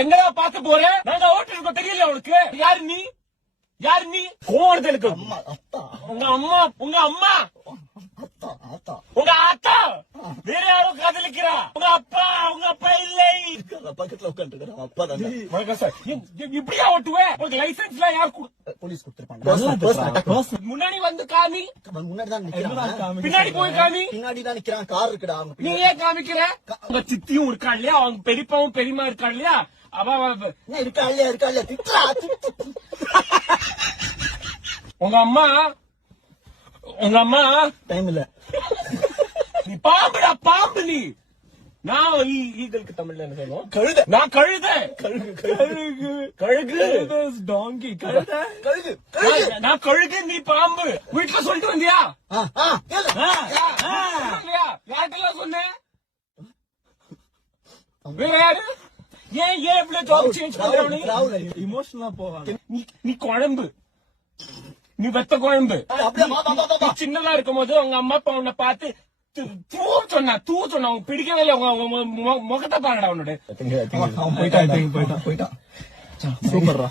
என்னடா பார்க்க போற? நாங்க ஓட்டு இருக்கோம் தெரியல உனக்கு? யாரு நீ? யாரு நீ? கோவம் எனக்கு. உங்க அம்மா உங்க அம்மா உங்க ஆத்தா வேற யாரும் காதலிக்கிறா? உங்க அப்பா இல்லை. பக்கத்துல உட்காந்து அப்பா தான். இப்படியா ஓட்டுவேன்? உங்களுக்கு லைசன்ஸ் எல்லாம் யார் போலீஸ் கொடுத்துருப்பாங்க. முன்னாடி வந்து காமி. முன்னாடி தான் நிக்கிறான். பின்னாடி போய் காமி. பின்னாடி தான் நிக்கிறான். கார் இருக்குடா. நீ ஏன் காமிக்கிற? உங்க சித்தியும் இருக்கா இல்லையா? அவங்க பெரியப்பாவும் பெரியமா இருக்கா இல்லையா? இருக்கா இல்லையா திட்டா. உங்க அம்மா டைம் இல்ல. நீ பாம்புடா பாம்பு. நீ நான் ஈகளுக்கு தமிழ்ல என்ன சொல்லுவோம்? கழுத. நான் கழுத. கழுகு டாங்கி. கழுகு. நான் கழுகு. நீ பாம்பு. வீட்டுல சொல்லிட்டு வந்தியா? யார்கிட்டலாம் சொன்னேன்? வேற யாரு? ஏன் இப்படி ஜாப் சேஞ்ச் பண்ற? இமோஷனலா போவாங்க. நீ குழம்பு. நீ வெத்த குழம்பு. சின்னதா இருக்கும் போது உங்க அம்மா அப்பா உன்னை பார்த்து தூ சொன்னா அவங்க பிடிக்கவே இல்லை. முகத்தை பாருடா உன்னோட. போயிட்டான். சூப்பர்ரா.